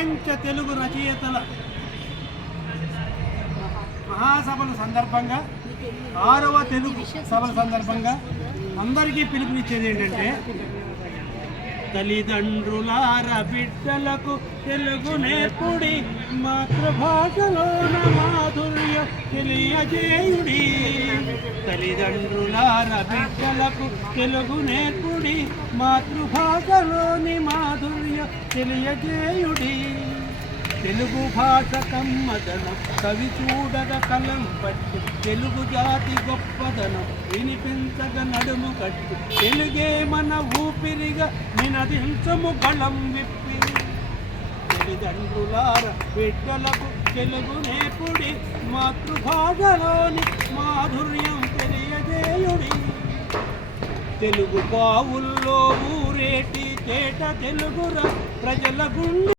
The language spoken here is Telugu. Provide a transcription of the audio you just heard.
ప్రపంచ తెలుగు రచయితల మహాసభల సందర్భంగా 6వ తెలుగు సభల సందర్భంగా అందరికీ పిలుపునిచ్చేది ఏంటంటే, తల్లిదండ్రులార బిడ్డలకు తెలుగు నేర్పుడి, మాతృభాషలోన మాధుర్య తెలియజేయుడి. తల్లిదండ్రులార బిడ్డలకు తెలుగు నేర్పుడి, మాతృభాషలోని మాధుర్య తెలియజేయుడి. తెలుగు భాష కమ్మదనం కవి చూడగ కలం పట్టి, తెలుగు జాతి గొప్పదనం వినిపించగ నడుము కట్టి, తెలుగే మన ఊపిరిగా నినదించము గళం విప్పి. తల్లిదండ్రులార బిడ్డలకు తెలుగు నేర్పుడి, మాతృభాషలోని మాధుర్యం తెలియజేయుడి. తెలుగు బావుల్లో ఊరేటి తేట తెలుగుర ప్రజల గుండె